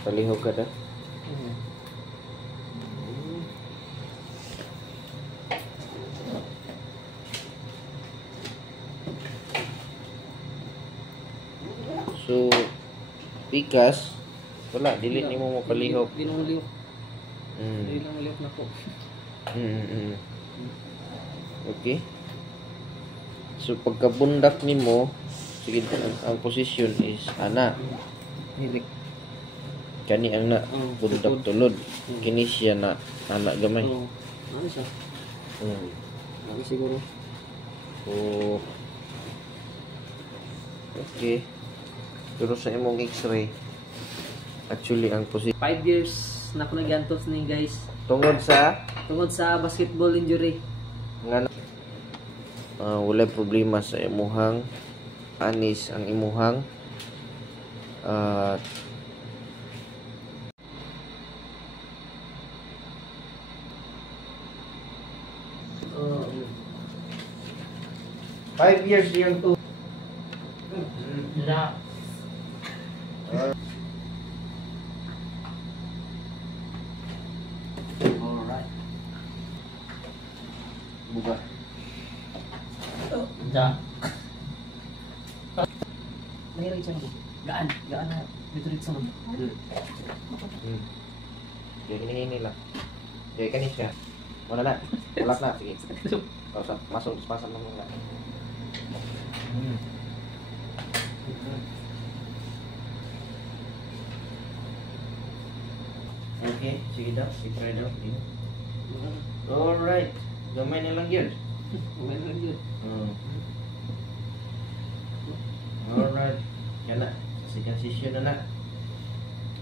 Palihog ka na. So, pikas, wala, dili ni mo mapalihog. Di nang malihok. Di nang malihok na po. Okay. So, pagkabundak ni mo, sige, ang posisyon is ana. Hilik. Kani ang na bundak tulod. Kini siya na anak gamay. Ano siya? Ano siguro? Oh. Okay. Pero sa imong x-ray, actually ang posisyon 5 years na ako nag-antos ni guys. tungod sa Basketball injury. nga wala problema sa imuhang anis ang imuhang five years yung to. Alright. Buka. Mayroon siya mo. Gaan na. Dito sa mo. Okay, hini lang. Okay, kanis ka. Wala na. Ulak na. Sige. Masuk pasang naman na. Okay, sige daw. I-try daw. Alright. Gamay na lang yun. Alright. Yan na. Second session na na.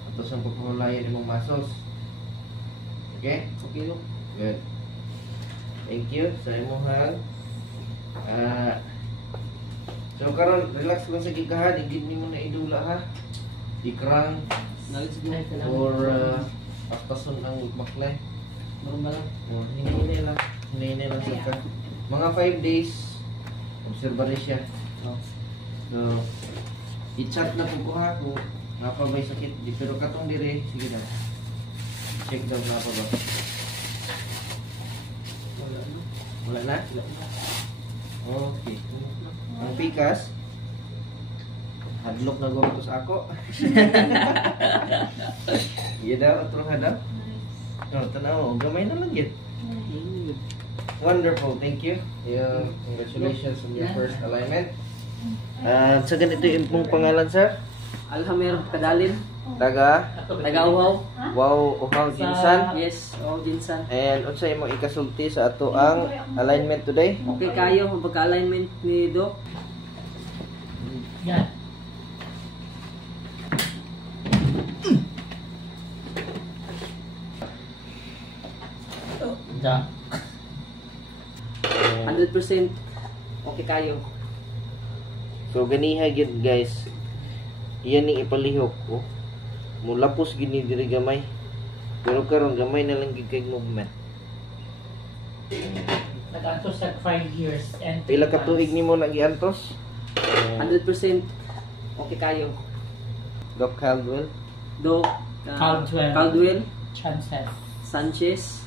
Ato sa pagpahulayan ng muscles. Okay? Okay yun. Good. Thank you sa imuhang so karon relax lang sa gikahan, igid nimo na idula ha. Ikrang or paspason ang maklay. Normal lang. Hinihintay lang sa mga 5 days observare siya. So i-chat na po ko ha kung napa may sakit di, pero katong dire sige na check daw napa ba. Wala na? Okay. Ang pikas, hadlok na gawin sa ako. Iya daw, atrong hadaw. No, tanaw, gamay na lang yun. Wonderful, thank you. Yeah, congratulations on your first alignment. Sa ganito yung pong pangalan, sir? Alhamer Kadalin. Taga Uhaw. Wow, Uhaw, Jinsan. Yes, Jinsan. And unsay mo ikasulti sa ato ang alignment today? Okay kayo ang pagka-alignment ni Doc. Yan. Ja. 100% okay kayo. So ganiha gyud guys. Iyan ning ipalihok ko. Mulapos gini diri gamay. Pero karon gamay na lang gid kay movement. Nag-antos sa 5 years and Pila ka tuig nimo nagiantos? 100% okay kayo. Doc Caldwell. Doc Caldwell. Caldwell chances. Sanchez